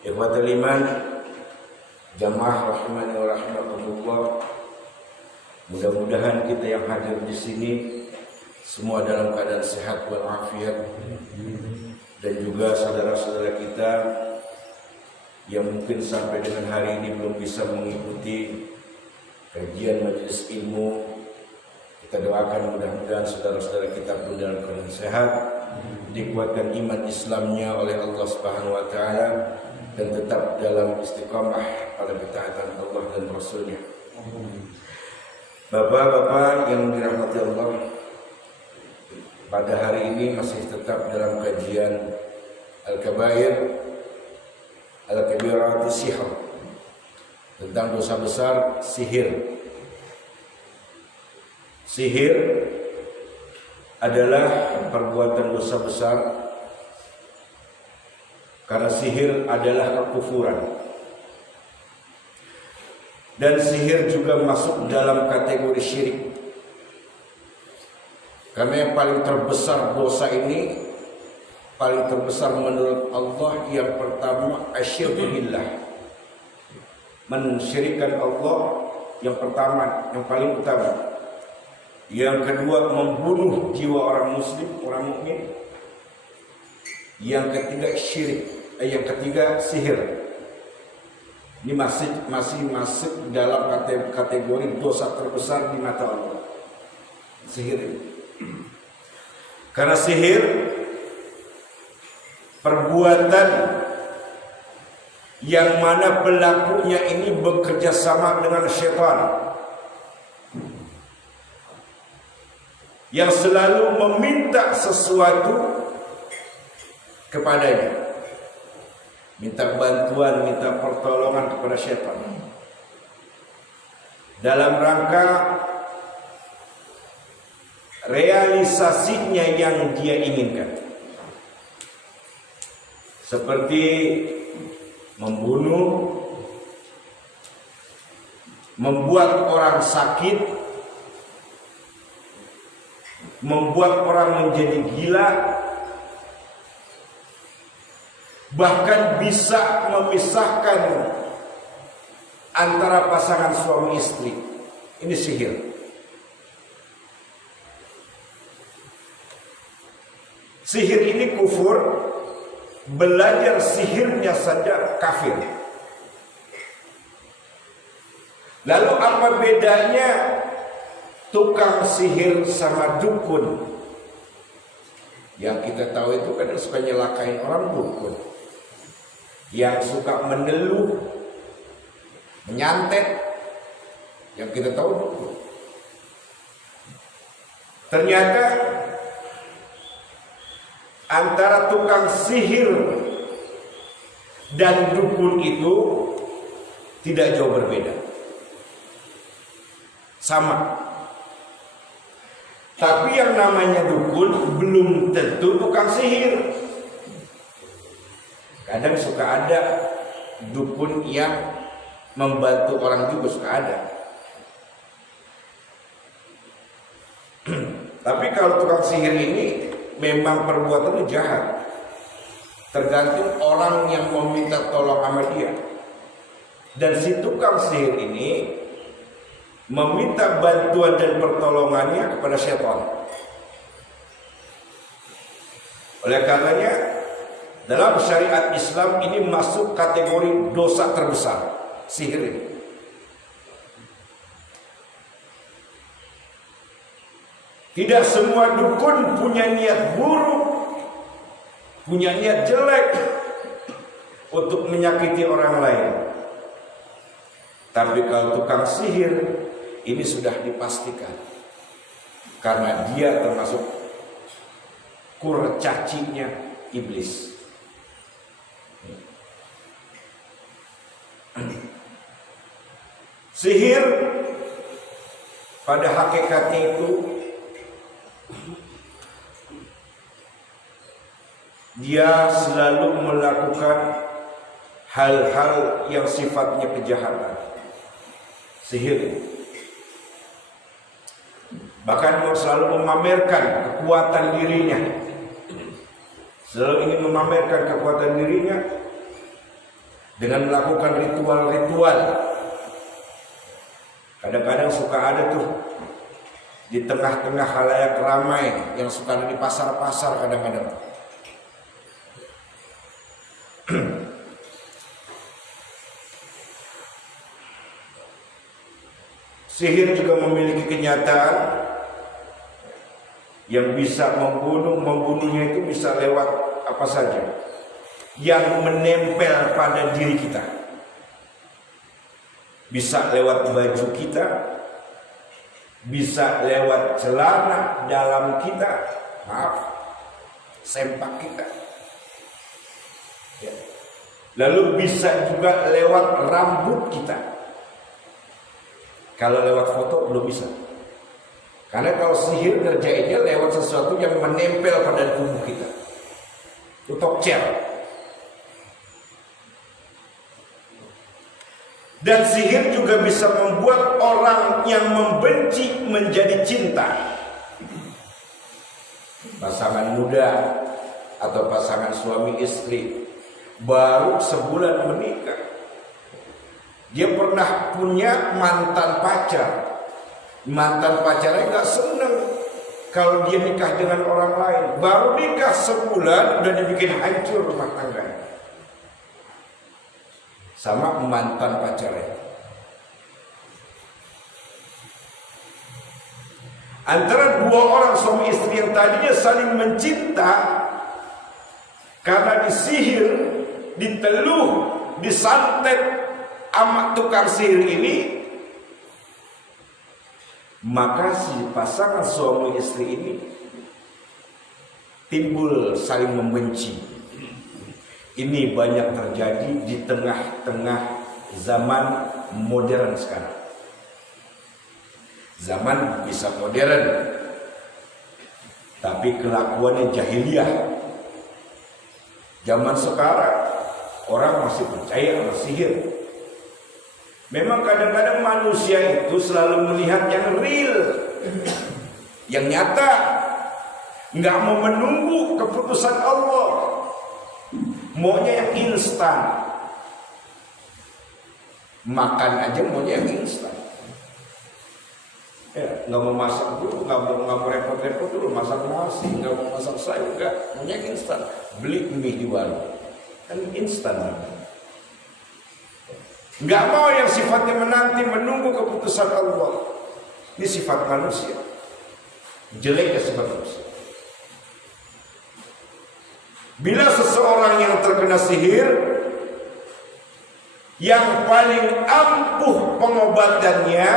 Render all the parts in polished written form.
Ikhwatul iman, jamaah rahimani wa rahimakumullah. Mudah-mudahan kita yang hadir di sini semua dalam keadaan sehat walafiat, dan juga saudara-saudara kita yang mungkin sampai dengan hari ini belum bisa mengikuti kajian majelis ilmu. Kita doakan mudah-mudahan saudara-saudara kita pun dalam keadaan sehat, dikuatkan iman Islamnya oleh Allah Subhanahu wa taala, dan tetap dalam istiqamah pada ketaatan Allah dan Rasulnya. Bapak-bapak yang dirahmati Allah, pada hari ini masih tetap dalam kajian Al-Kabair Al-Kabiratu Sihr, tentang dosa besar sihir. Sihir adalah perbuatan dosa besar karena sihir adalah kekufuran. Dan sihir juga masuk dalam kategori syirik. Karena yang paling terbesar dosa ini, paling terbesar menurut Allah, yang pertama asyirku billah, mensyirikkan Allah, yang pertama, yang paling utama. Yang kedua, membunuh jiwa orang muslim, orang mukmin. Yang ketiga syirik, yang ketiga sihir. Ini masih masuk dalam kategori dosa terbesar di mata Allah, sihir ini. Karena sihir perbuatan yang mana pelakunya ini bekerja sama dengan syaitan, yang selalu meminta sesuatu kepadanya, minta bantuan, minta pertolongan kepada syaitan, dalam rangka realisasinya yang dia inginkan, seperti membunuh, membuat orang sakit, membuat orang menjadi gila, bahkan bisa memisahkan antara pasangan suami istri. Ini sihir. Sihir ini kufur, belajar sihirnya saja kafir. Lalu apa bedanya tukang sihir sama dukun? Yang kita tahu itu kadang suka nyelakain orang, dukun. Yang suka meneluh, menyantet, yang kita tahu dukun. Ternyata antara tukang sihir dan dukun itu tidak jauh berbeda, sama. Tapi yang namanya dukun belum tentu tukang sihir. Kadang suka ada dukun yang membantu orang juga, suka ada. Tapi kalau tukang sihir ini memang perbuatannya jahat. Tergantung orang yang meminta tolong sama dia. Dan si tukang sihir ini meminta bantuan dan pertolongannya kepada syaitan. Oleh karenanya, dalam syariat Islam ini masuk kategori dosa terbesar, sihir ini. Tidak semua dukun punya niat buruk, punya niat jelek untuk menyakiti orang lain. Tapi kalau tukang sihir, ini sudah dipastikan, karena dia termasuk kurcacinya iblis. Sihir pada hakikatnya itu dia selalu melakukan hal-hal yang sifatnya kejahatan. Sihir bahkan selalu memamerkan kekuatan dirinya, selalu ingin memamerkan kekuatan dirinya, dengan melakukan ritual-ritual. Kadang-kadang suka ada tuh di tengah-tengah khalayak ramai yang suka ada di pasar-pasar kadang-kadang. Sihir juga memiliki kenyataan yang bisa membunuhnya itu bisa lewat apa saja yang menempel pada diri kita. Bisa lewat baju kita, bisa lewat celana dalam kita, sempak kita. Ya. Lalu bisa juga lewat rambut kita. Kalau lewat foto belum bisa. Karena kalau sihir ngerjainnya lewat sesuatu yang menempel pada tubuh kita. Itu tokcer. Dan sihir juga bisa membuat orang yang membenci menjadi cinta. Pasangan muda atau pasangan suami istri baru sebulan menikah, dia pernah punya mantan pacar. Mantan pacarnya gak seneng kalau dia nikah dengan orang lain. Baru nikah sebulan udah dibikin hancur rumah tangganya sama mantan pacarnya. Antara dua orang suami istri yang tadinya saling mencinta, karena disihir, diteluh, disantet sama tukang sihir ini, maka si pasangan suami istri ini timbul saling membenci. Ini banyak terjadi di tengah-tengah zaman modern sekarang. Zaman bisa modern, tapi kelakuannya jahiliyah. Zaman sekarang orang masih percaya sama sihir. Memang kadang-kadang manusia itu selalu melihat yang real, yang nyata, nggak mau menunggu keputusan Allah, maunya yang instan. Makan aja maunya yang instan. Ya, nggak mau masak dulu, nggak mau repot-repot dulu masak nasi, nggak mau masak sayur, nggak, maunya yang instan. Beli mie di warung, kan instan. Nggak mau yang sifatnya menanti, menunggu keputusan Allah. Ini sifat manusia. Jeleknya sifat manusia. Bila seseorang yang terkena sihir, yang paling ampuh pengobatannya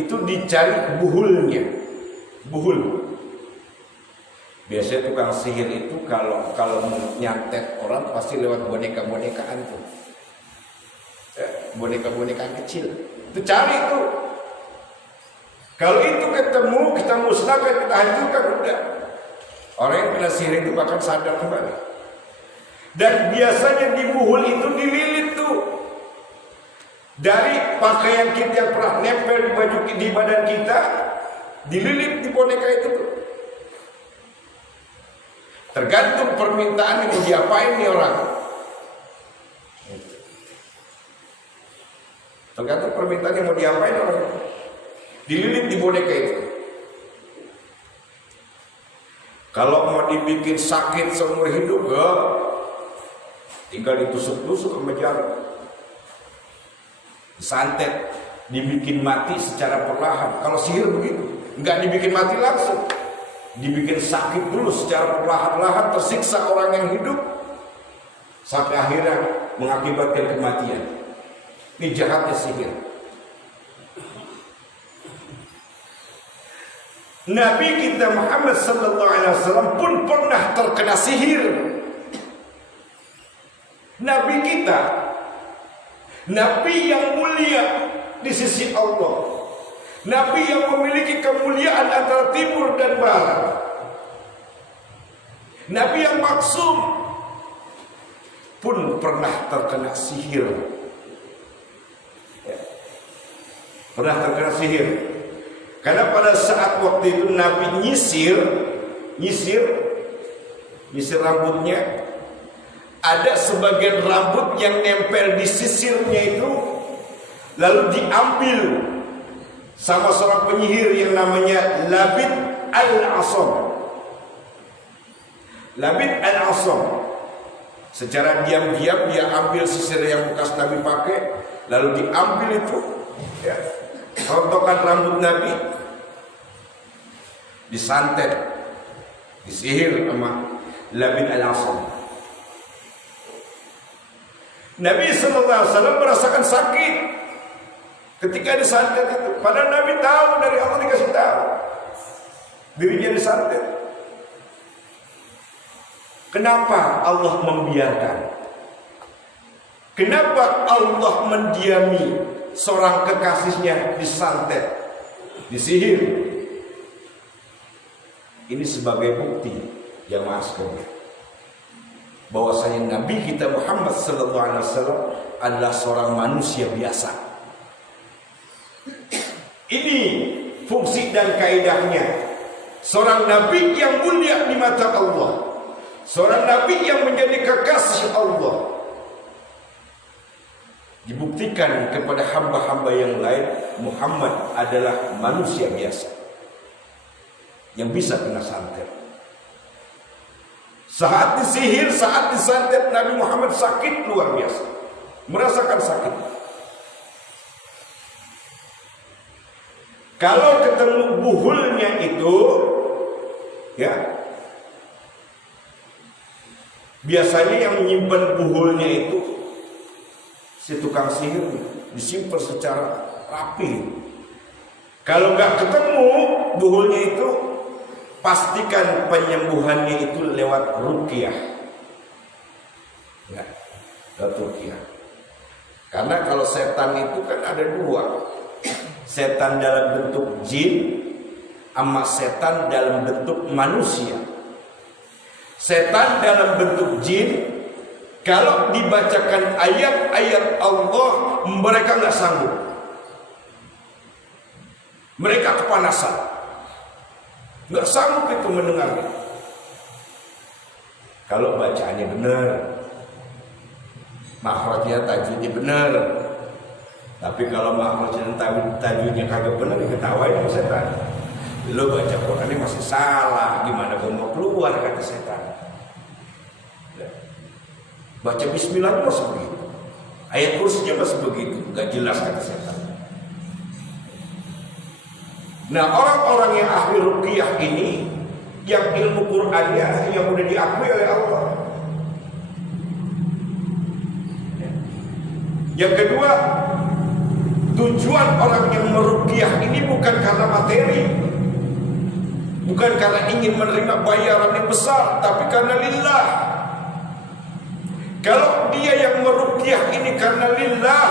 itu dicari buhulnya. Buhul. Biasanya tukang sihir itu kalau nyantet orang pasti lewat boneka-bonekaan tuh. Boneka-bonekaan kecil. Itu cari tuh. Kalau itu ketemu, kita musnahkan, kita hancurkan, udah. Orang yang kena sihir itu akan sadar kembali. Dan biasanya di buhul itu dililit tuh. Dari pakaian kita yang pernah nempel di baju di badan kita, dililit di boneka itu tuh. Tergantung permintaan yang mau diapain nih orang. Tergantung permintaan yang mau diapain orang. Dililit di boneka itu. Kalau mau dibikin sakit seumur hidup, ya, tinggal ditusuk-tusuk sama jarum. Santet, dibikin mati secara perlahan. Kalau sihir begitu, nggak dibikin mati langsung. Dibikin sakit dulu secara perlahan-lahan, tersiksa orang yang hidup sampai akhirnya mengakibatkan kematian. Ini jahatnya sihir. Nabi kita Muhammad sallallahu alaihi wasallam pun pernah terkena sihir. Nabi kita, Nabi yang mulia di sisi Allah, Nabi yang memiliki kemuliaan antara timur dan barat, Nabi yang maksum pun pernah terkena sihir. Pernah terkena sihir. Karena pada saat waktu itu Nabi nyisir rambutnya, ada sebagian rambut yang nempel di sisirnya itu lalu diambil sama seorang penyihir yang namanya Labid al-Asam. Labid al-Asam secara diam-diam dia ambil sisir yang bekas Nabi pakai, lalu diambil itu ya, rontokan rambut Nabi, disantet, disihir sama Labid al-Asam. Nabi SAW merasakan sakit ketika disantet itu. Padahal Nabi tahu, dari Allah dikasih tahu dirinya disantet. Kenapa Allah membiarkan? Kenapa Allah mendiami seorang kekasihnya disantet, disihir? Ini sebagai bukti yang masuk bahwasanya Nabi kita Muhammad SAW adalah seorang manusia biasa. Ini fungsi dan kaidahnya. Seorang Nabi yang mulia di mata Allah, seorang Nabi yang menjadi kekasih Allah, dibuktikan kepada hamba-hamba yang lain Muhammad adalah manusia biasa yang bisa kena santet. Saat disihir, saat disantet, Nabi Muhammad sakit luar biasa, merasakan sakit. Kalau ketemu buhulnya itu, ya, biasanya yang menyimpan buhulnya itu si tukang sihir, disimpan secara rapi. Kalau nggak ketemu buhulnya itu, pastikan penyembuhannya itu lewat ruqyah. Ya, lewat ruqyah. Karena kalau setan itu kan ada dua. Setan dalam bentuk jin sama setan dalam bentuk manusia. Setan dalam bentuk jin, kalau dibacakan ayat-ayat Allah, mereka nggak sanggup. Mereka kepanasan, nggak sanggup itu mendengarnya. Kalau bacaannya benar, makhrajnya tajwidnya benar. Tapi kalau makhrajnya tajwidnya kagak benar, diketawain sama setan. Lo baca Qurannya masih salah, gimana gue mau keluar, kata setan. Baca bismillah masih begitu, ayat kursinya masih begitu, nggak jelas, kata setan. Nah, orang-orang yang ahli ruqyah ini, yang ilmu Qur'annya yang udah diakui oleh Allah. Yang kedua, tujuan orang yang meruqyah ini bukan karena materi, bukan karena ingin menerima bayaran yang besar, tapi karena lillah. Kalau dia yang meruqyah ini karena lillah,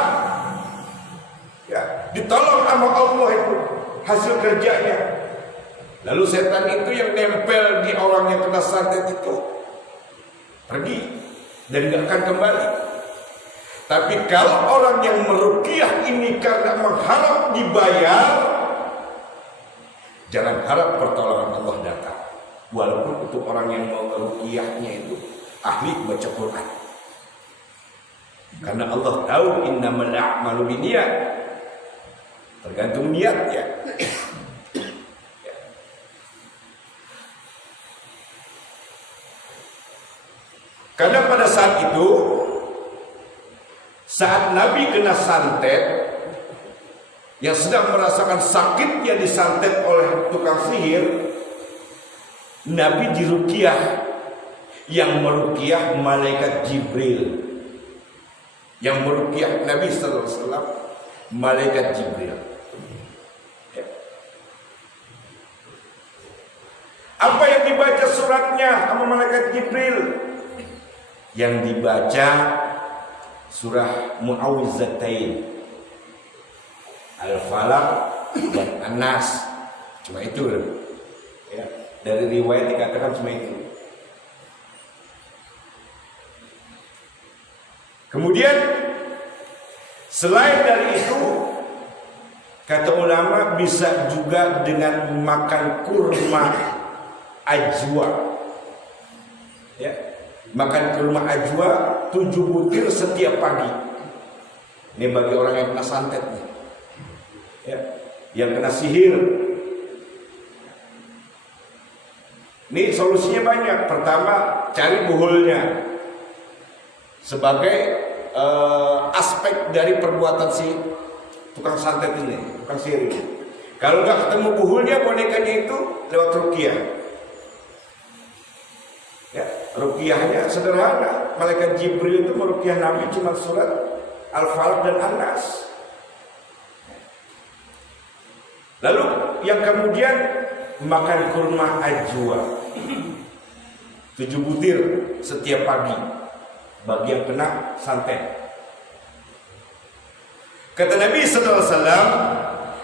ya, ditolong sama Allah itu hasil kerjanya. Lalu setan itu yang nempel di orang yang kena santet itu pergi dan gak akan kembali. Tapi kalau orang yang meruqyah ini karena mengharap dibayar, jangan harap pertolongan Allah datang. Walaupun itu orang yang mau meruqyahnya itu ahli baca Quran. Karena Allah tahu innamal a'malu binniyat. Tergantung niatnya. Karena pada saat itu, saat Nabi kena santet, yang sedang merasakan sakitnya disantet oleh tukang sihir, Nabi diruqyah. Yang meruqyah malaikat Jibril. Yang meruqyah Nabi sallallahu alaihi wasallam malaikat Jibril. Apa yang dibaca suratnya sama malaikat Jibril? Yang dibaca surah Mu'awwidzatain, Al-Falaq dan An-Nas. Cuma itu, ya. Dari riwayat dikatakan cuma itu. Kemudian selain dari itu, kata ulama bisa juga dengan makan kurma ajwa. Ya, makan kurma ajwa 7 butir setiap pagi. Ini bagi orang yang kena santet nih. Ya, yang kena sihir. Ini solusinya banyak. Pertama, cari buhulnya. Sebagai aspek dari perbuatan si tukang santet ini, tukang sihir ini. Kalau nggak ketemu buhulnya, bonekanya itu lewat ruqyah. Ya, ruqyahnya sederhana. Malaikat Jibril itu meruqyah Nabi cuma surat Al-Falaq dan An-Nas. Lalu yang kemudian makan kurma ajwa 7 butir setiap pagi bagi yang kena santet. Kata Nabi SAW,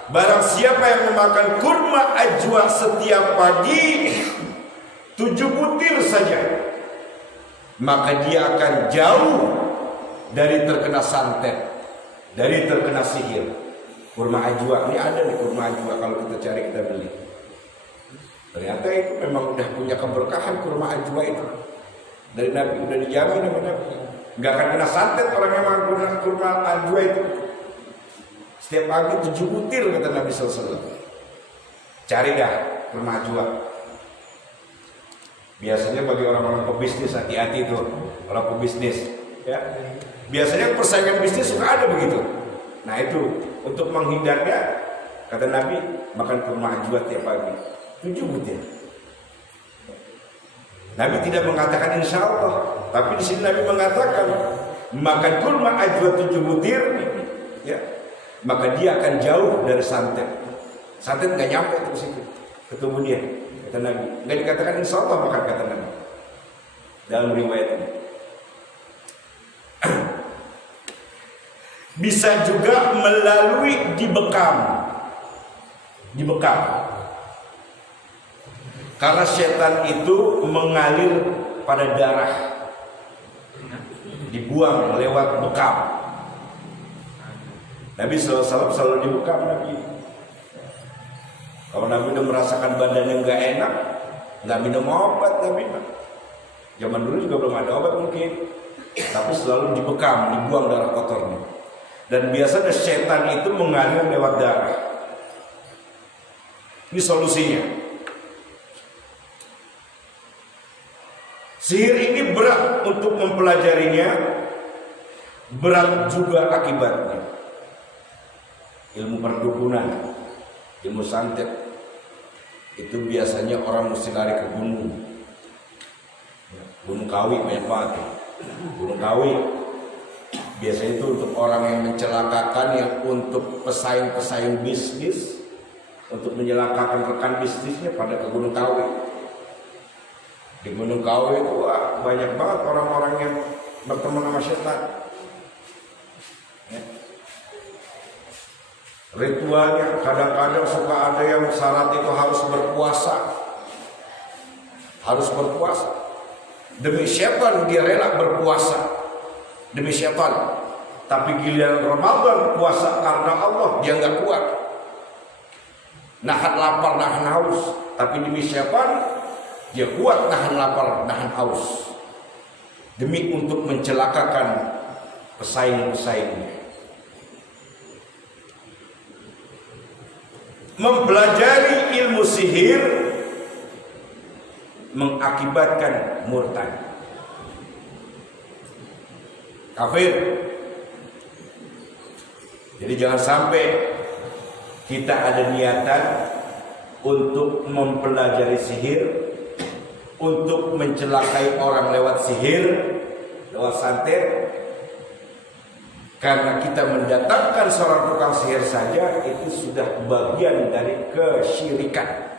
barang siapa yang memakan kurma ajwa setiap pagi 7 butir saja, maka dia akan jauh dari terkena santet, dari terkena sihir. Kurma ajwa, ini ada nih kurma ajwa, kalau kita cari kita beli. Ternyata itu memang udah punya keberkahan kurma ajwa itu. Dari Nabi udah dijamin sama Nabi. Gak akan kena santet orang yang makan kurma ajwa itu. Setiap pagi 7 butir kata Nabi SAW. Cari dah kurma ajwa. Biasanya bagi orang-orang pebisnis, hati-hati tuh orang pebisnis. Ya. Biasanya persaingan bisnis suka ada begitu. Nah itu untuk menghindarnya, kata Nabi, makan kurma ajwa tiap pagi 7 butir. Nabi tidak mengatakan insya Allah, tapi di sini Nabi mengatakan makan kurma ajwa 7 butir, ya, maka dia akan jauh dari santet. Santet nggak nyampe terus itu ketemu dia, kata Nabi. Nggak dikatakan insya Allah, makan kata Nabi dalam riwayat ini. Bisa juga melalui dibekam. Karena setan itu mengalir pada darah, dibuang lewat bekam. Nabi SAW selalu dibekam Nabi. Kalau Nabi udah merasakan badannya nggak enak, nggak minum obat Nabi. Zaman dulu juga belum ada obat mungkin, tapi selalu dibekam, dibuang darah kotornya. Dan biasanya setan itu mengalir lewat darah. Ini solusinya. Sihir ini berat untuk mempelajarinya, berat juga akibatnya. Ilmu perdukunan, ilmu santet, itu biasanya orang mesti lari ke gunung. Gunung Kawi banyak banget. Gunung Kawi biasanya itu untuk orang yang mencelakakan, yang untuk pesaing-pesaing bisnis, untuk menyelakakan rekan bisnisnya pada ke Gunung Kawi. Di Gunung Kawi itu banyak banget orang-orang yang bertemu sama setan. Ya. Ritualnya kadang-kadang suka ada yang syarat itu harus berpuasa. Harus berpuasa. Demi setan dia rela berpuasa. Demi setan. Tapi giliran Ramadan puasa karena Allah dia nggak kuat. Nahan lapar, nahan haus. Tapi demi setan dia kuat nahan lapar, nahan haus. Demi untuk mencelakakan pesaing-pesaingnya. Mempelajari ilmu sihir mengakibatkan murtad, kafir. Jadi jangan sampai kita ada niatan untuk mempelajari sihir, untuk mencelakai orang lewat sihir, lewat santet. Karena kita mendatangkan seorang tukang sihir saja, itu sudah bagian dari kesyirikan.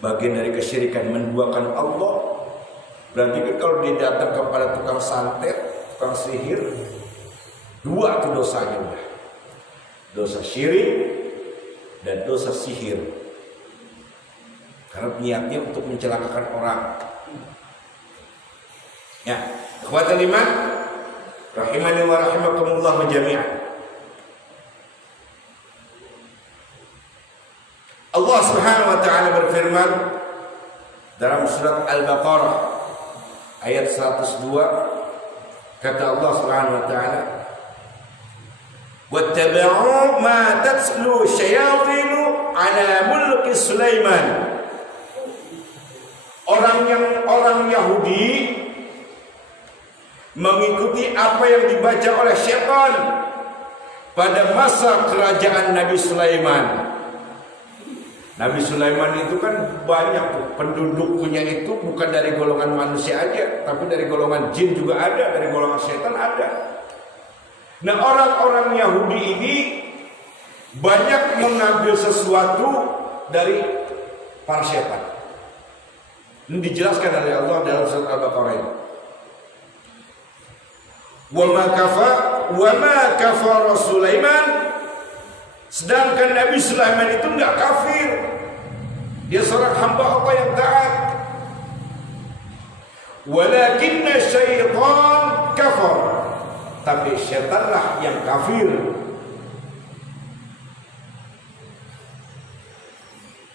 Bagian dari kesyirikan, menduakan Allah. Berarti kan kalau dia datang kepada tukang santet, tukang sihir, 2 itu dosanya udah. Dosa syirik dan dosa sihir. Karena niatnya untuk mencelakakan orang. Ya, ikhwatal iman, rahimani wa rahimakumullah jami'an. Allah Subhanahu wa taala berfirman dalam surat Al-Baqarah ayat 102 kata Allah Subhanahu wa taala, "Wattaba'u ma tatlu syayatinu ala mulki Sulaiman." Orang Yahudi mengikuti apa yang dibaca oleh syaitan pada masa kerajaan Nabi Sulaiman. Nabi Sulaiman itu kan banyak penduduknya, itu bukan dari golongan manusia aja, tapi dari golongan jin juga ada, dari golongan setan ada. Nah, orang-orang Yahudi ini banyak mengambil sesuatu dari para setan. Ini dijelaskan oleh Allah dalam surat Al-Baqarah ini. Wa ma kafara Sulaiman. Sedangkan Nabi Sulaiman itu enggak kafir. Dia seorang hamba Allah yang taat. Walakinna syaitan kafar. Tapi syaitanlah yang kafir.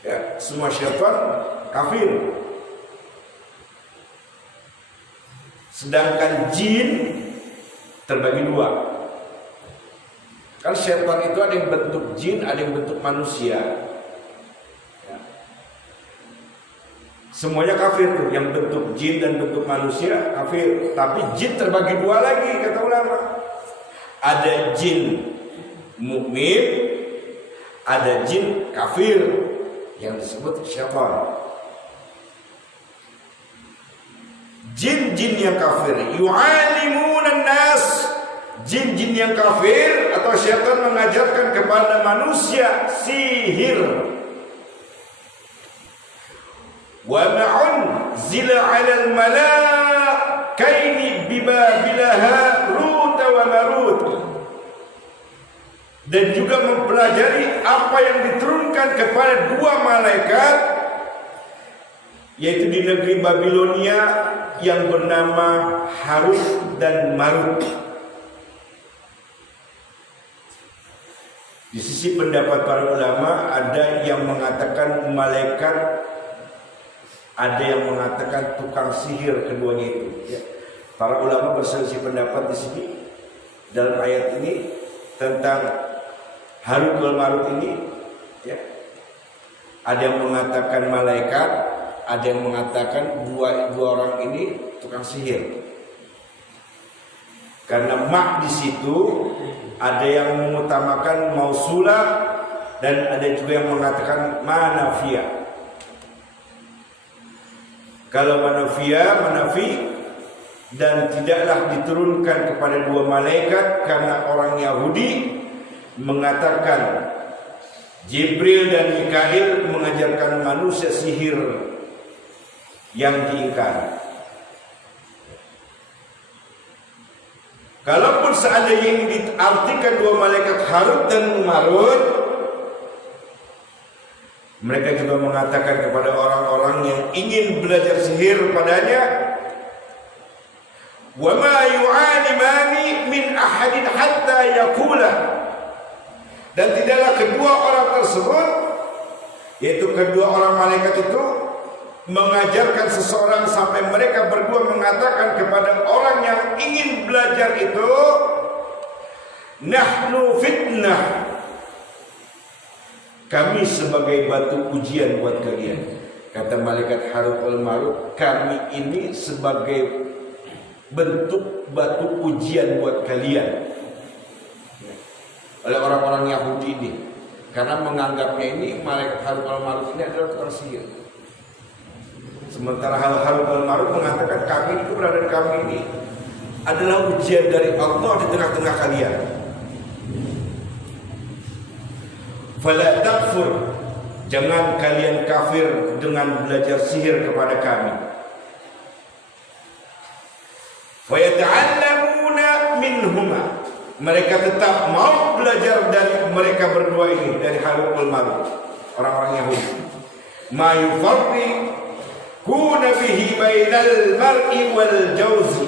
Ya, semua syaitan kafir. Sedangkan jin terbagi dua. Kan syaitan itu ada yang bentuk jin, ada yang bentuk manusia. Ya. Semuanya kafir tuh, yang bentuk jin dan bentuk manusia kafir. Tapi jin terbagi dua lagi kata ulama. Ada jin mukmin, ada jin kafir yang disebut syaitan. Jin-jin yang kafir yu'alimunan nas. Jin-jin yang kafir atau syaitan mengajarkan kepada manusia sihir. Wa ma'un zila 'alal malakaini bibabilaha Rut wa Marut. Dan juga mempelajari apa yang diturunkan kepada dua malaikat, yaitu di negeri Babilonia, yang bernama Harut dan Marut. Di sisi pendapat para ulama, ada yang mengatakan malaikat, ada yang mengatakan tukang sihir, keduanya itu. Ya. Para ulama berselisih pendapat di sini dalam ayat ini tentang Harut dan Marut ini. Ya. Ada yang mengatakan malaikat, ada yang mengatakan dua orang ini tukang sihir. Karena mak di situ ada yang mengutamakan mausulah dan ada juga yang mengatakan manafiyah. Kalau manafi dan tidaklah diturunkan kepada dua malaikat, karena orang Yahudi mengatakan Jibril dan Mikail mengajarkan manusia sihir yang diingkari. Kalaupun seandainya ini diartikan dua malaikat Harut dan Marut, mereka juga mengatakan kepada orang-orang yang ingin belajar sihir padanya, wa ma yu'alimani min ahadin hatta yaqula. Dan tidaklah kedua orang tersebut, yaitu kedua orang malaikat itu, mengajarkan seseorang sampai mereka berdua mengatakan kepada orang yang ingin belajar itu, nahnu fitnah, kami sebagai batu ujian buat kalian. Kata malaikat Harut wal Marut, kami ini sebagai bentuk batu ujian buat kalian. Oleh orang-orang Yahudi ini, karena menganggapnya ini malaikat Harut wal Marut ini adalah tukang sihir. Sementara Harut wal Marut mengatakan kami, keberadaan kami ini adalah ujian dari Allah di tengah-tengah kalian. Fala takfur, jangan kalian kafir dengan belajar sihir kepada kami. Wa yata'allamuna minhuma, mereka tetap mau belajar dari mereka berdua ini, dari Harut wal Marut, orang-orang Yahudi. Ma yufarriquna bihi bainal mar'i wal jauzi,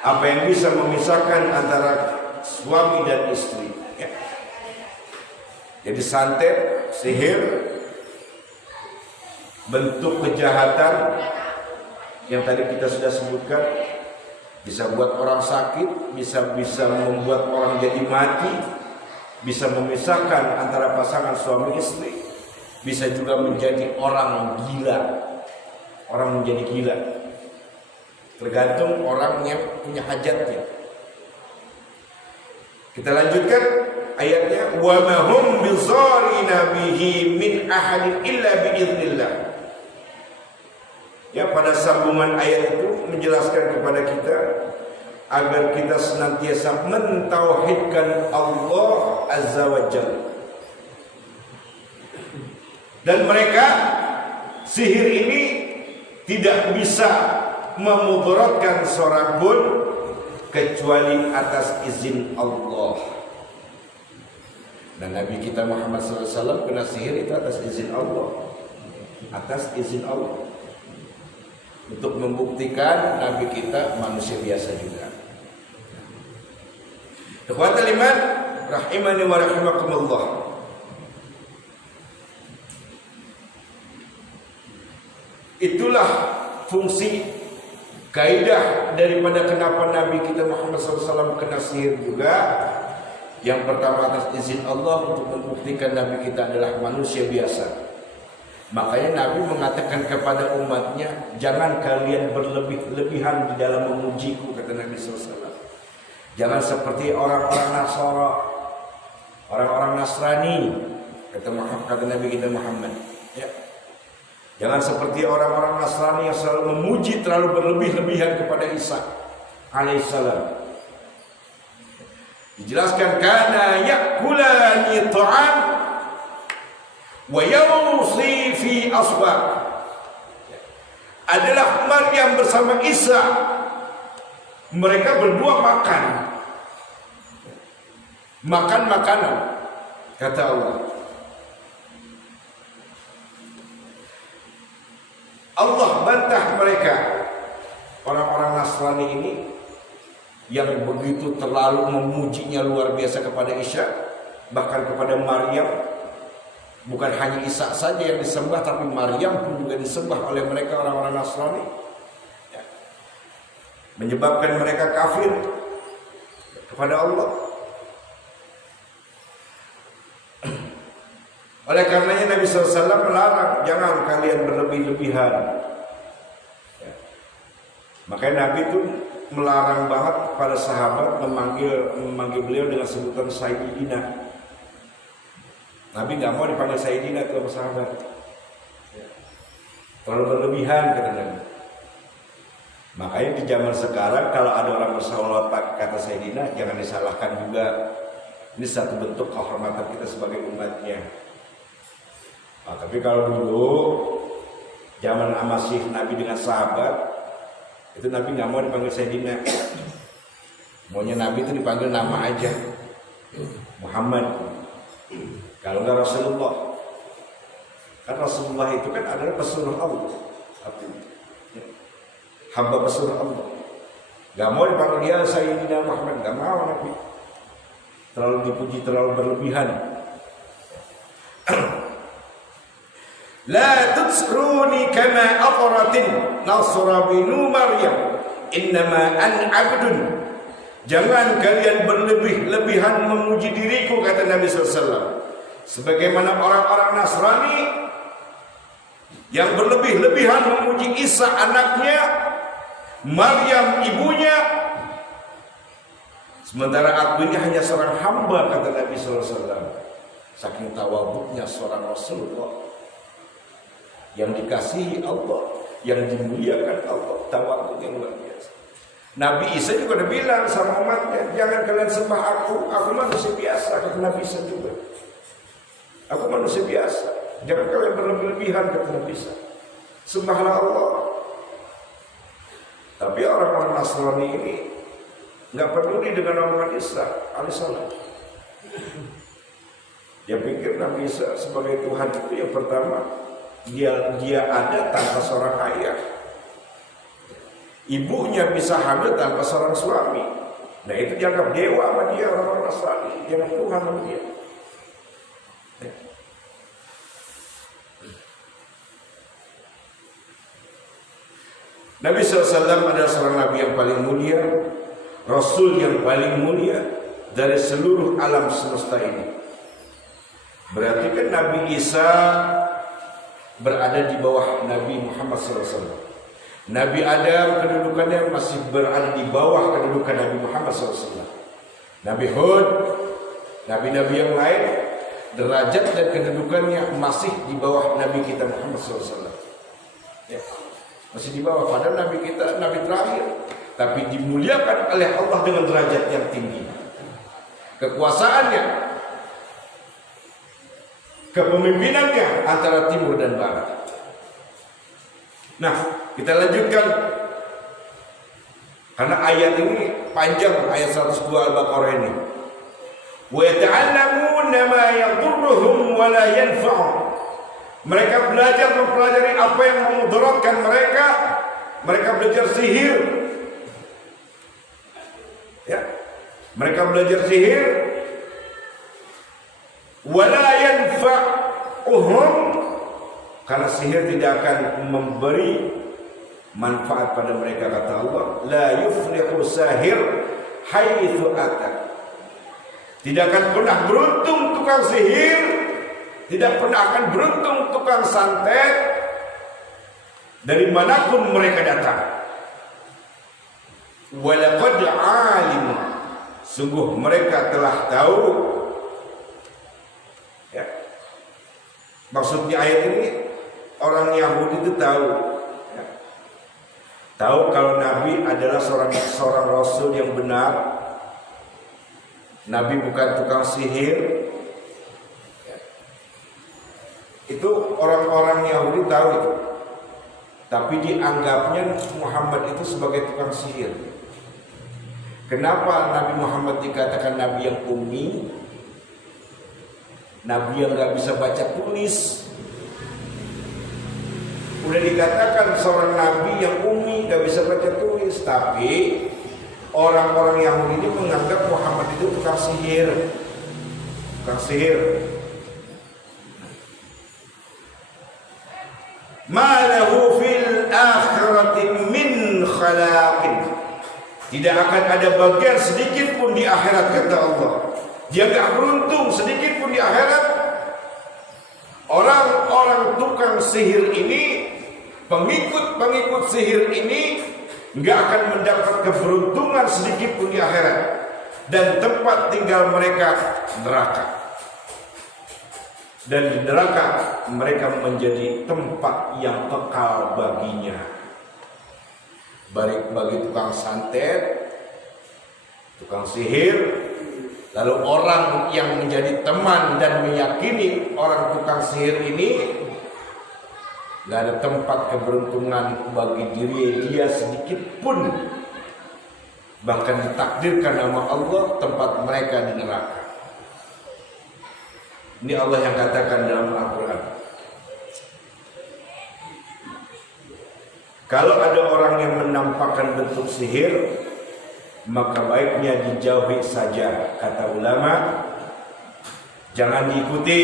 apa yang bisa memisahkan antara suami dan istri. Ya. Jadi santet, sihir, bentuk kejahatan yang tadi kita sudah sebutkan, bisa buat orang sakit, bisa membuat orang jadi mati, bisa memisahkan antara pasangan suami istri, bisa juga menjadi orang gila. Orang menjadi gila. Tergantung orang yang punya hajatnya. Kita lanjutkan ayatnya, wa ma hum bizarina bihi min ahadin illa biiznillah. Ya, pada sambungan ayat itu menjelaskan kepada kita agar kita senantiasa mentauhidkan Allah Azza wa Jalla. Dan mereka sihir ini tidak bisa memudaratkan seorang pun kecuali atas izin Allah. Dan Nabi kita Muhammad SAW kena sihir itu atas izin Allah. Atas izin Allah. Untuk membuktikan Nabi kita manusia biasa juga. Ikhwatal iman rahimani wa rahimakumullah. Itulah fungsi kaidah daripada kenapa Nabi kita Muhammad SAW kena sihir juga. Yang pertama atas izin Allah untuk membuktikan Nabi kita adalah manusia biasa. Makanya Nabi mengatakan kepada umatnya, jangan kalian berlebih-lebihan di dalam memujiku, kata Nabi SAW. Jangan seperti orang-orang Nasara, orang-orang Nasrani, kata Nabi kita Muhammad. Ya. Jangan seperti orang-orang Nasrani yang selalu memuji terlalu berlebih-lebihan kepada Isa alaihissalam. Dijelaskan kana yakulani ta'am wa yawsi fi aswaq. Adalah Maryam bersama Isa, mereka berdua makan makanan, kata Allah. Allah bantah mereka, orang-orang Nasrani ini yang begitu terlalu memujinya luar biasa kepada Isa, bahkan kepada Maryam. Bukan hanya Isa saja yang disembah, tapi Maryam pun juga disembah oleh mereka orang-orang Nasrani, ya. Menyebabkan mereka kafir kepada Allah. Oleh karenanya Nabi SAW melarang, jangan kalian berlebih-lebihan, ya. Makanya Nabi itu melarang banget pada sahabat memanggil beliau dengan sebutan Sayyidina. Nabi nggak mau dipanggil Sayyidina ke sahabat, ya. Terlalu berlebihan, kata Nabi. Makanya di zaman sekarang kalau ada orang bersalawat kata Sayyidina, jangan disalahkan juga. Ini satu bentuk kehormatan kita sebagai umatnya. Nah, tapi kalau dulu zaman masih Nabi dengan sahabat, itu Nabi nggak mau dipanggil Sayyidina. Maunya Nabi itu dipanggil nama aja, Muhammad. Kalau nggak Rasulullah, kan Rasulullah itu kan adalah pesuruh Allah, hamba pesuruh Allah. Gak mau dipanggil dia Sayyidina Muhammad, gak mau Nabi. Terlalu dipuji, terlalu berlebihan. La tutsruni kama aqratin Nasra binu Maryam, innama an abdun. Jangan kalian berlebih-lebihan memuji diriku, kata Nabi SAW. Sebagaimana orang-orang Nasrani yang berlebih-lebihan memuji Isa anaknya, Maryam ibunya. Sementara aku ini hanya seorang hamba, kata Nabi SAW. Saking tawaduknya seorang Rasulullah yang dikasihi Allah, yang dimuliakan Allah, tawaduknya luar biasa. Nabi Isa juga udah bilang sama umatnya, jangan kalian sembah aku manusia biasa, kata Nabi Isa juga. Aku manusia biasa, jangan kalian berlebihan, kata Nabi Isa. Sembahlah Allah. Tapi orang-orang Nasrani ini nggak peduli dengan omongan Isa alaihissalam. Dia pikir Nabi Isa sebagai Tuhan itu yang pertama, dia ada tanpa seorang ayah. Ibunya bisa hamil tanpa seorang suami. Nah itu dianggap dewa sama dia, orang-orang Nasrani, dianggap Tuhan sama dia. Nabi SAW adalah seorang Nabi yang paling mulia, Rasul yang paling mulia dari seluruh alam semesta ini. Berarti kan Nabi Isa berada di bawah Nabi Muhammad SAW. Nabi Adam kedudukannya masih berada di bawah kedudukan Nabi Muhammad SAW. Nabi Hud, Nabi-Nabi yang lain, derajat dan kedudukannya masih di bawah Nabi kita Muhammad SAW. Ya, masih di bawah. Padahal Nabi kita Nabi terakhir, tapi dimuliakan oleh Allah dengan derajat yang tinggi. Kekuasaannya, kepemimpinannya antara timur dan barat. Nah, kita lanjutkan karena ayat ini panjang, ayat 102 Al-Baqarah ini. Wa yata'allamuna ma yadurruhum wa la yanfa'uhum. Mereka belajar mempelajari apa yang memudaratkan mereka. Mereka belajar sihir. Ya. Mereka belajar sihir. Wa la yanfa'uhum. Karena sihir tidak akan memberi manfaat pada mereka, kata Allah. La yuflihu sahir haitsu ata. Tidak akan pernah beruntung tukang sihir, tidak pernah akan beruntung tukang santet dari manapun mereka datang. Walaqad alimu, sungguh mereka telah tahu. Ya. Maksudnya ayat ini, orang Yahudi itu tahu. Ya. Tahu kalau Nabi adalah seorang Rasul yang benar. Nabi bukan tukang sihir. Itu orang-orang Yahudi tahu itu. Tapi dianggapnya Muhammad itu sebagai tukang sihir. Kenapa Nabi Muhammad dikatakan Nabi yang ummi? Nabi yang gak bisa baca tulis. Udah dikatakan seorang Nabi yang ummi, gak bisa baca tulis. Tapi orang-orang Yahudi ini menganggap Muhammad itu tukang sihir. Tukang sihir. Ma lahu fil akhirati min khalaqin. Tidak akan ada bagian sedikit pun di akhirat, kata Allah. Dia gak beruntung sedikit pun di akhirat. Orang-orang tukang sihir ini, pengikut-pengikut sihir ini, gak akan mendapat keberuntungan sedikit pun di akhirat. Dan tempat tinggal mereka neraka. Dan di neraka mereka menjadi tempat yang kekal baginya. Bagi tukang santet, tukang sihir, lalu orang yang menjadi teman dan meyakini orang tukang sihir ini, gak ada tempat keberuntungan bagi diri dia sedikit pun. Bahkan ditakdirkan nama Allah tempat mereka di neraka. Ini Allah yang katakan dalam Al-Quran. Kalau ada orang yang menampakkan bentuk sihir, maka baiknya dijauhi saja, kata ulama. Jangan diikuti,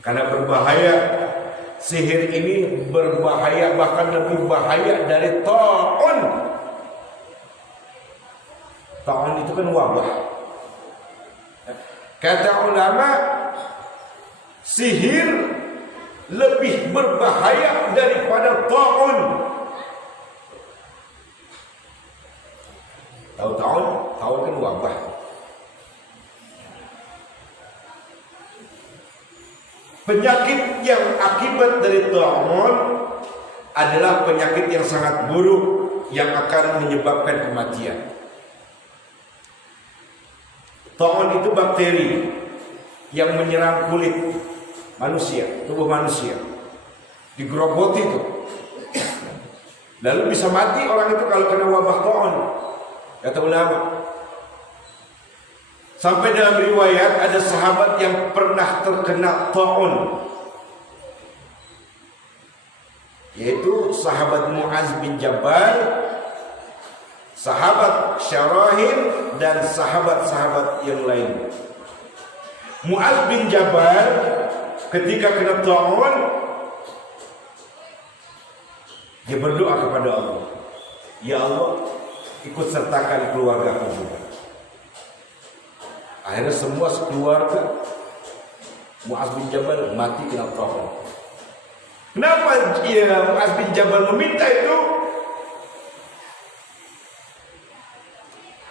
karena berbahaya. Sihir ini berbahaya, bahkan lebih bahaya dari ta'un. Ta'un itu kan wabah. Kata ulama, sihir lebih berbahaya daripada ta'un. Tahu ta'un? Ta'un kan wabah. Penyakit yang akibat dari ta'un adalah penyakit yang sangat buruk yang akan menyebabkan kematian. Ta'un itu bakteri yang menyerang kulit manusia, tubuh manusia. Digerogoti itu. Lalu bisa mati orang itu kalau kena wabah ta'un, kata ulama. Sampai dalam riwayat ada sahabat yang pernah terkena ta'un, yaitu sahabat Mu'az bin Jabal, sahabat Syarahil, dan sahabat-sahabat yang lain. Mu'az bin Jabal ketika kena ta'un, Dia berdoa kepada Allah, ya Allah, ikut sertakan keluargaku juga. Akhirnya semua sekeluarga Mu'adz bin Jabal mati kena ta'un. Kenapa Mu'adz bin Jabal meminta itu?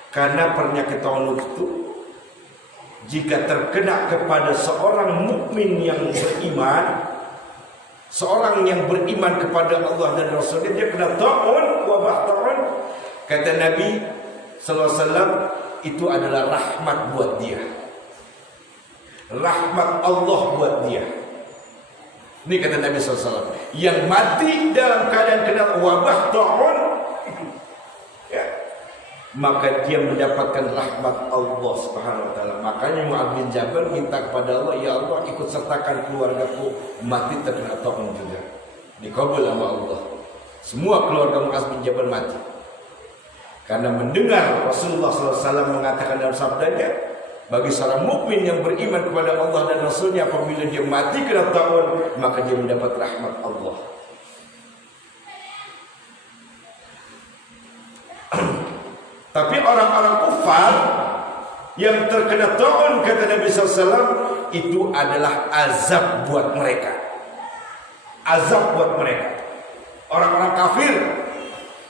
Karena penyakit ta'un itu jika terkena kepada seorang mukmin yang beriman, seorang yang beriman kepada Allah dan Rasulnya, dia kena ta'un, wabah ta'un, kata Nabi sallallahu alaihi wasallam, itu adalah rahmat buat dia. Rahmat Allah buat dia. Ini kata Nabi sallallahu alaihi wasallam, yang mati dalam keadaan kena wabah ta'un, ya, maka dia mendapatkan rahmat Allah Subhanahu wa taala. Makanya Mu'adz bin Jabal minta kepada Allah, ya Allah, ikut sertakan keluargaku mati terkena ta'un juga. Dikabul sama Allah. Semua keluarga Mu'adz bin Jabal mati. Karena mendengar Rasulullah SAW mengatakan dalam sabdanya, bagi seorang mukmin yang beriman kepada Allah dan Rasulnya, apabila dia mati kena ta'un, maka dia mendapat rahmat Allah. Tapi orang-orang kufar yang terkena ta'un, kata Nabi SAW, itu adalah azab buat mereka. Azab buat mereka. Orang-orang kafir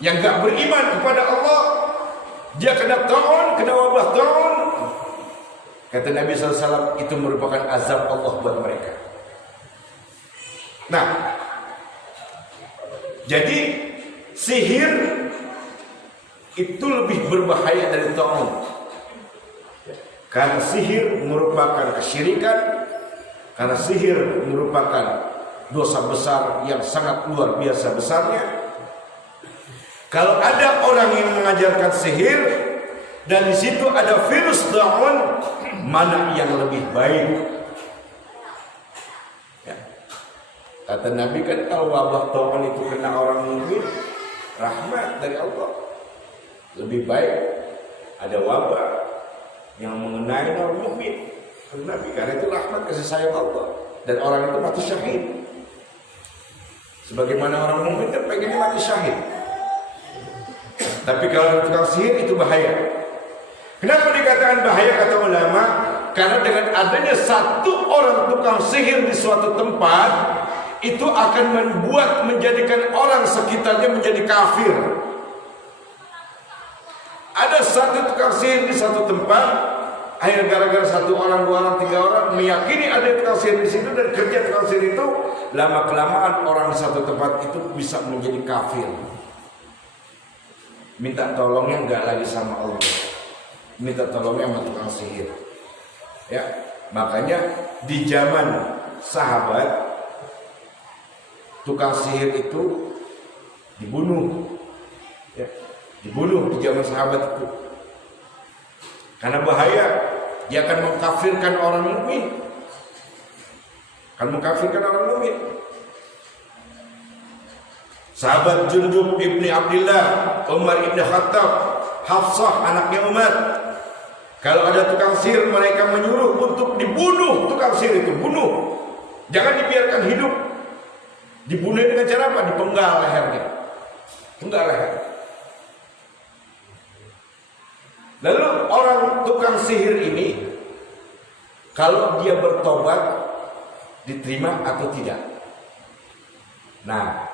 yang gak beriman kepada Allah, dia kena ta'un, kena wabah ta'un, kata Nabi SAW, itu merupakan azab Allah buat mereka. Nah, jadi sihir itu lebih berbahaya dari ta'un. Karena sihir merupakan kesyirikan, karena sihir merupakan dosa besar yang sangat luar biasa besarnya. Kalau ada orang yang mengajarkan sihir dan di situ ada virus ta'un, mana yang lebih baik? Ya. Kata Nabi kan, kalau wabah ta'un itu kena orang mukmin, rahmat dari Allah. Lebih baik ada wabah yang mengenai orang mukmin, Nabi, karena itu rahmat kasih sayang Allah, dan orang itu mati syahid. Sebagaimana orang mukmin kan pengennya mati syahid. Tapi kalau tukang sihir itu bahaya. Kenapa dikatakan bahaya kata ulama? Karena dengan adanya satu orang tukang sihir di suatu tempat, itu akan menjadikan orang sekitarnya menjadi kafir. Ada satu tukang sihir di satu tempat, akhirnya gara-gara satu orang, dua orang, tiga orang meyakini ada tukang sihir di situ dan kerja tukang sihir itu, lama kelamaan orang di satu tempat itu bisa menjadi kafir. Minta tolongnya nggak lagi sama Allah, minta tolongnya sama tukang sihir. Ya, makanya di zaman sahabat tukang sihir itu dibunuh. Ya. Dibunuh di zaman sahabat itu karena bahaya, dia akan mengkafirkan orang mukmin, akan mengkafirkan orang mukmin. Sahabat Jundub ibni Abdillah, Umar ibni Khattab, Hafsah anaknya Umar, kalau ada tukang sihir mereka menyuruh untuk dibunuh tukang sihir itu, bunuh, jangan dibiarkan hidup. Dibunuh dengan cara apa? Dipenggal lehernya, penggal leher. Lalu orang tukang sihir ini, kalau dia bertobat, diterima atau tidak? Nah,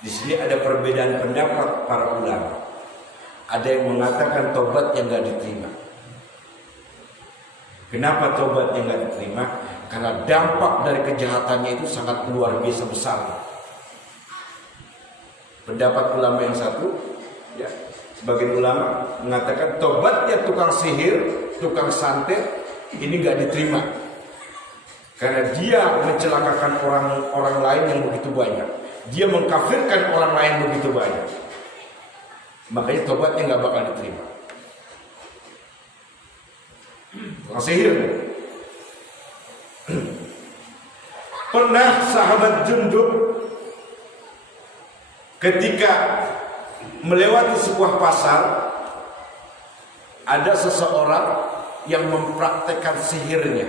di sini ada perbedaan pendapat para ulama. Ada yang mengatakan tobat yang nggak diterima. Kenapa tobat yang nggak diterima? Karena dampak dari kejahatannya itu sangat luar biasa besar. Pendapat ulama yang satu, ya, sebagian ulama mengatakan tobatnya tukang sihir, tukang santet ini nggak diterima karena dia mencelakakan orang lain yang begitu banyak, dia mengkafirkan orang lain begitu banyak, makanya tobatnya nggak bakal diterima. Tukang sihir. Pernah sahabat Jundub ketika melewati sebuah pasar, ada seseorang yang mempraktekkan sihirnya.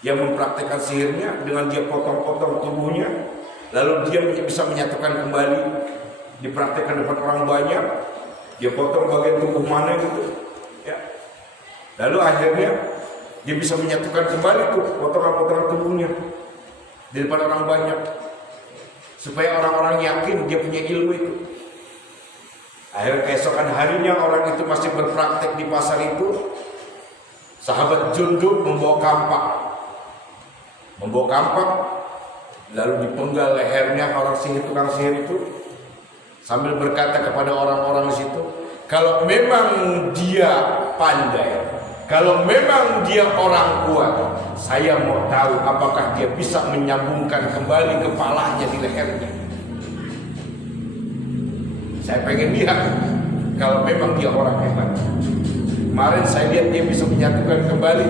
Yang mempraktekkan sihirnya dengan dia potong-potong tubuhnya, lalu dia bisa menyatukan kembali, dipraktekkan depan orang banyak, dia potong bagian tubuh mana gitu, ya. Lalu akhirnya dia bisa menyatukan kembali tuh potongan-potongan tubuhnya di depan orang banyak, supaya orang-orang yakin dia punya ilmu itu. Akhirnya keesokan harinya orang itu masih berpraktek di pasar itu, sahabat Jundub membawa kampak, lalu dipenggal lehernya orang sihir, tukang sihir itu, sambil berkata kepada orang-orang di situ, kalau memang dia pandai, kalau memang dia orang kuat, saya mau tahu apakah dia bisa menyambungkan kembali kepalanya di lehernya. Saya pengen lihat kalau memang dia orang hebat. Kemarin saya lihat dia bisa menyatukan kembali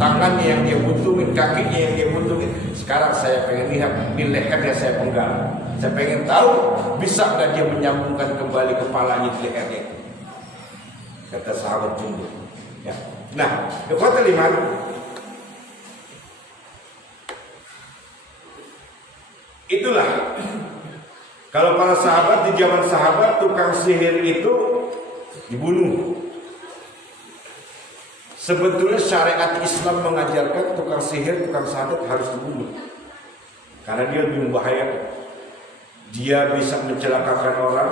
tangannya yang dia buntungin, kakinya yang dia buntungin. Sekarang saya pengen lihat di lehernya saya penggal. Saya pengen tahu bisa nggak dia menyambungkan kembali kepalanya di lehernya. Kata sahabat Jundub. Ya. Nah, ikhwatul iman, itulah kalau para sahabat di zaman sahabat tukang sihir itu dibunuh. Sebetulnya syariat Islam mengajarkan tukang sihir, tukang santet harus dibunuh karena dia lebih membahayakan. Dia bisa mencelakakan orang,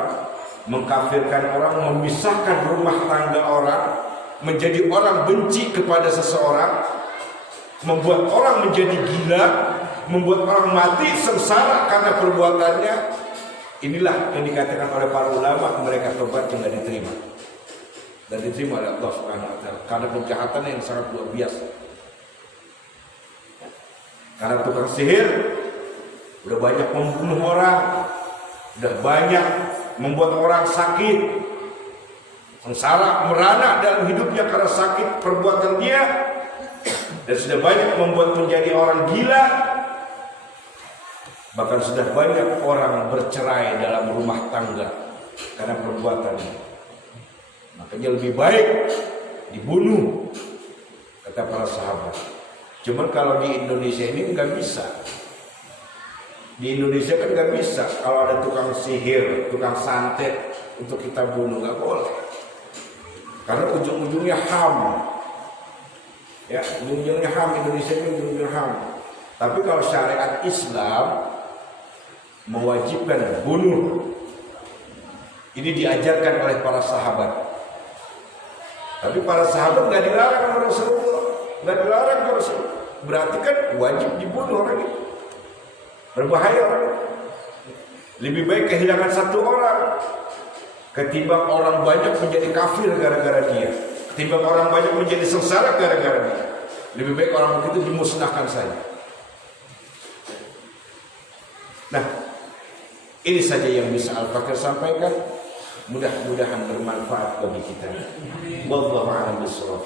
mengkafirkan orang, memisahkan rumah tangga orang, menjadi orang benci kepada seseorang, membuat orang menjadi gila, membuat orang mati sengsara karena perbuatannya. Inilah yang dikatakan oleh para ulama, mereka tobat yang tidak diterima dan diterima oleh Allah Subhanahu wa taala karena kejahatan yang sangat luar biasa. Karena tukang sihir udah banyak membunuh orang, udah banyak membuat orang sakit, sengsara, merana dalam hidupnya karena sakit perbuatan dia, dan sudah banyak membuat menjadi orang gila. Bahkan sudah banyak orang bercerai dalam rumah tangga karena perbuatannya. Makanya lebih baik dibunuh, kata para sahabat. Cuman kalau di Indonesia ini nggak bisa. Di Indonesia kan nggak bisa. Kalau ada tukang sihir, tukang santet untuk kita bunuh, nggak boleh. Karena ujung-ujungnya HAM. Ya, ujung-ujungnya HAM, Indonesia ini ujung-ujungnya HAM. Tapi kalau syariat Islam mewajibkan bunuh. Ini diajarkan oleh para sahabat. Tapi para sahabat nggak dilarang oleh Rasulullah, nggak dilarang oleh Rasulullah. Berarti kan wajib dibunuh orang itu. Berbahaya orang itu. Lebih baik kehilangan satu orang ketimbang orang banyak menjadi kafir gara-gara dia. Ketimbang orang banyak menjadi sengsara gara-gara dia. Lebih baik orang begitu dimusnahkan saja. Nah, ini saja yang bisa Al-Fakir sampaikan. Mudah-mudahan bermanfaat bagi kita. Wallahu a'lam bishawab.